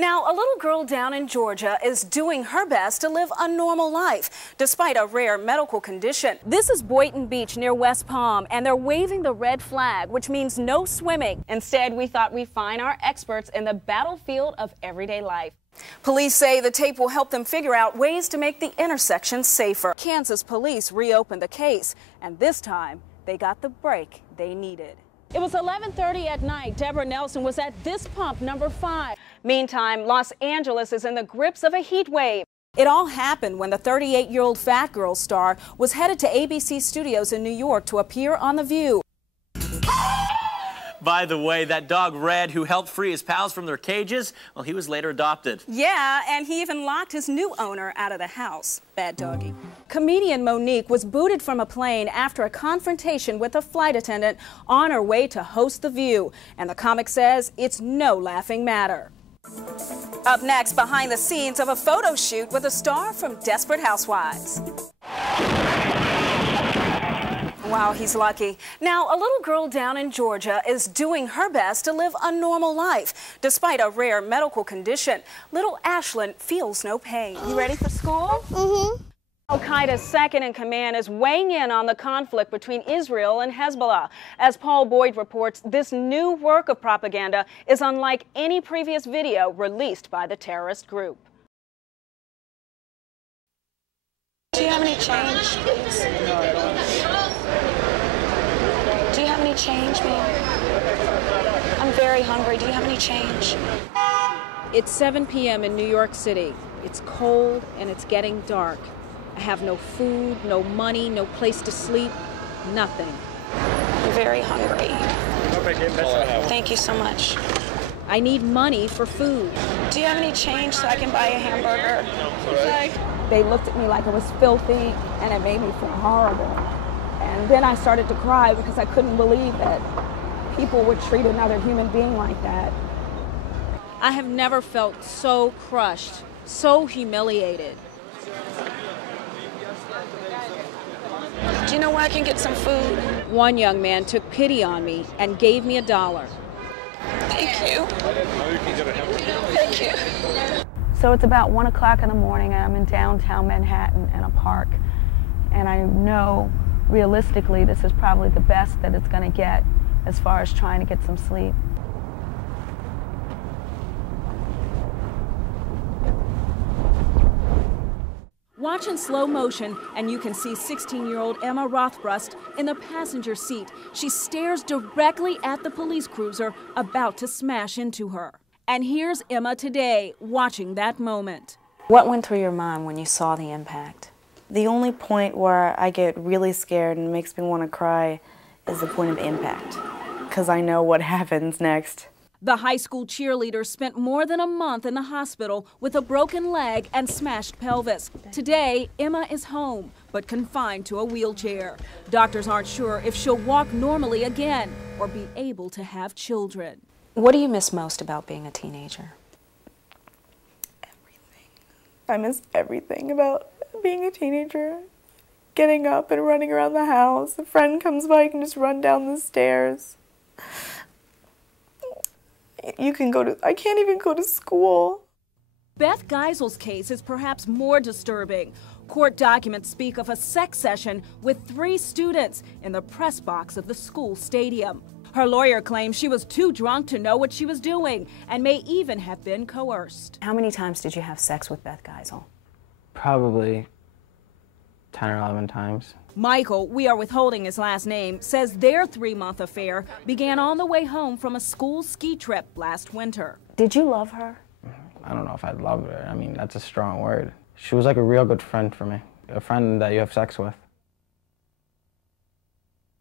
Now, a little girl down in Georgia is doing her best to live a normal life, despite a rare medical condition. This is Boynton Beach near West Palm, and they're waving the red flag, which means no swimming. Instead, we thought we'd find our experts in the battlefield of everyday life. Police say the tape will help them figure out ways to make the intersection safer. Kansas police reopened the case, and this time they got the break they needed. It was 11:30 at night. Deborah Nelson was at this pump, number 5. Meantime, Los Angeles is in the grips of a heat wave. It all happened when the 38-year-old Fat Girl star was headed to ABC Studios in New York to appear on The View. By the way, that dog Red, who helped free his pals from their cages, well, he was later adopted. Yeah, and he even locked his new owner out of the house. Bad doggy. Comedian Monique was booted from a plane after a confrontation with a flight attendant on her way to host The View. And the comic says it's no laughing matter. Up next, behind the scenes of a photo shoot with a star from Desperate Housewives. Wow, he's lucky. Now, a little girl down in Georgia is doing her best to live a normal life, despite a rare medical condition. Little Ashlyn feels no pain. You ready for school? Mm-hmm. Al-Qaeda's second in command is weighing in on the conflict between Israel and Hezbollah. As Paul Boyd reports, this new work of propaganda is unlike any previous video released by the terrorist group. Do you have any change, please? No, I don't. Do you have any change, ma'am? I'm very hungry. Do you have any change? It's 7 p.m. in New York City. It's cold and it's getting dark. I have no food, no money, no place to sleep, nothing. I'm very hungry. Thank you so much. I need money for food. Do you have any change so I can buy a hamburger? Okay. They looked at me like I was filthy, and it made me feel horrible. And then I started to cry because I couldn't believe that people would treat another human being like that. I have never felt so crushed, so humiliated. Do you know where I can get some food? One young man took pity on me and gave me $1. Thank you. Thank you. So it's about 1 o'clock in the morning, and I'm in downtown Manhattan in a park. And I know, realistically, this is probably the best that it's going to get as far as trying to get some sleep. Watch in slow motion, and you can see 16-year-old Emma Rothbrust in the passenger seat. She stares directly at the police cruiser about to smash into her. And here's Emma today, watching that moment. What went through your mind when you saw the impact? The only point where I get really scared and makes me want to cry is the point of impact, because I know what happens next. The high school cheerleader spent more than a month in the hospital with a broken leg and smashed pelvis. Today, Emma is home, but confined to a wheelchair. Doctors aren't sure if she'll walk normally again or be able to have children. What do you miss most about being a teenager? Everything. I miss everything about being a teenager. Getting up and running around the house. A friend comes by, you can just run down the stairs. I can't even go to school. Beth Geisel's case is perhaps more disturbing. Court documents speak of a sex session with 3 students in the press box of the school stadium. Her lawyer claims she was too drunk to know what she was doing and may even have been coerced. How many times did you have sex with Beth Geisel? Probably 10 or 11 times. Michael, we are withholding his last name, says their 3-month affair began on the way home from a school ski trip last winter. Did you love her? I don't know if I loved her. I mean, that's a strong word. She was like a real good friend for me, a friend that you have sex with.